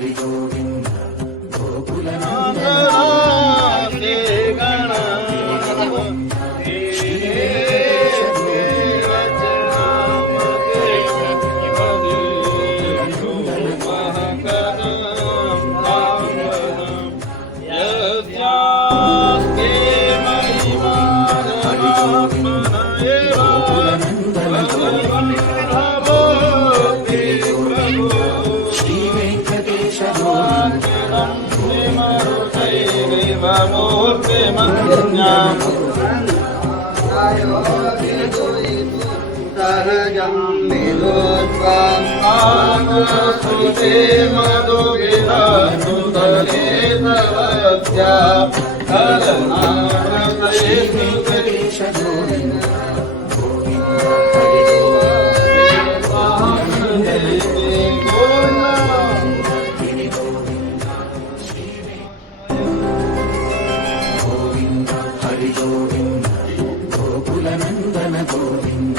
Hari Govind सहजं निरुद्वाङ्गानुसुते मधुविधनुतले तवस्या कलनामृतये Hari Govind गोकुलनंदन Govind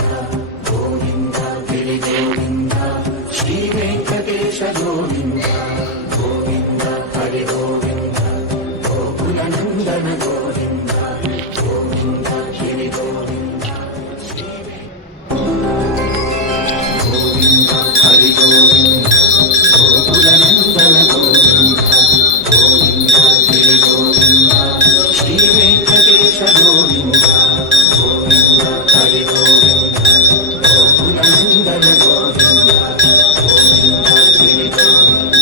Govind Giri Govind Shri Venkatesh Govind Govind Hari Govind गोकुलनंदन Govind Govind Giri Govind Govind Hari Govind गोकुलनंदन Govind Govind Giri Govind Shri Venkatesh Govind Govind Hari Govind गोकुलनंदन Govind Govind Giri Govind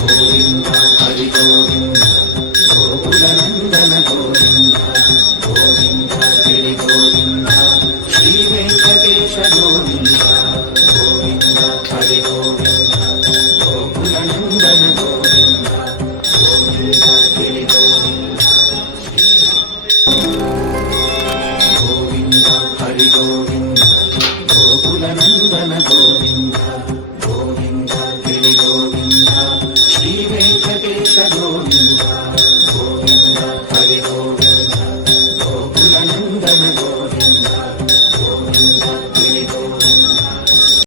Govind Hari Govind गोकुलनंदन Govind Govind Giri Govind Shri Venkatesh Govind Govind Hari Govind गोकुलनंदन Govind Govind Giri Govind Govind Hari Govind गोकुलनंदन Govind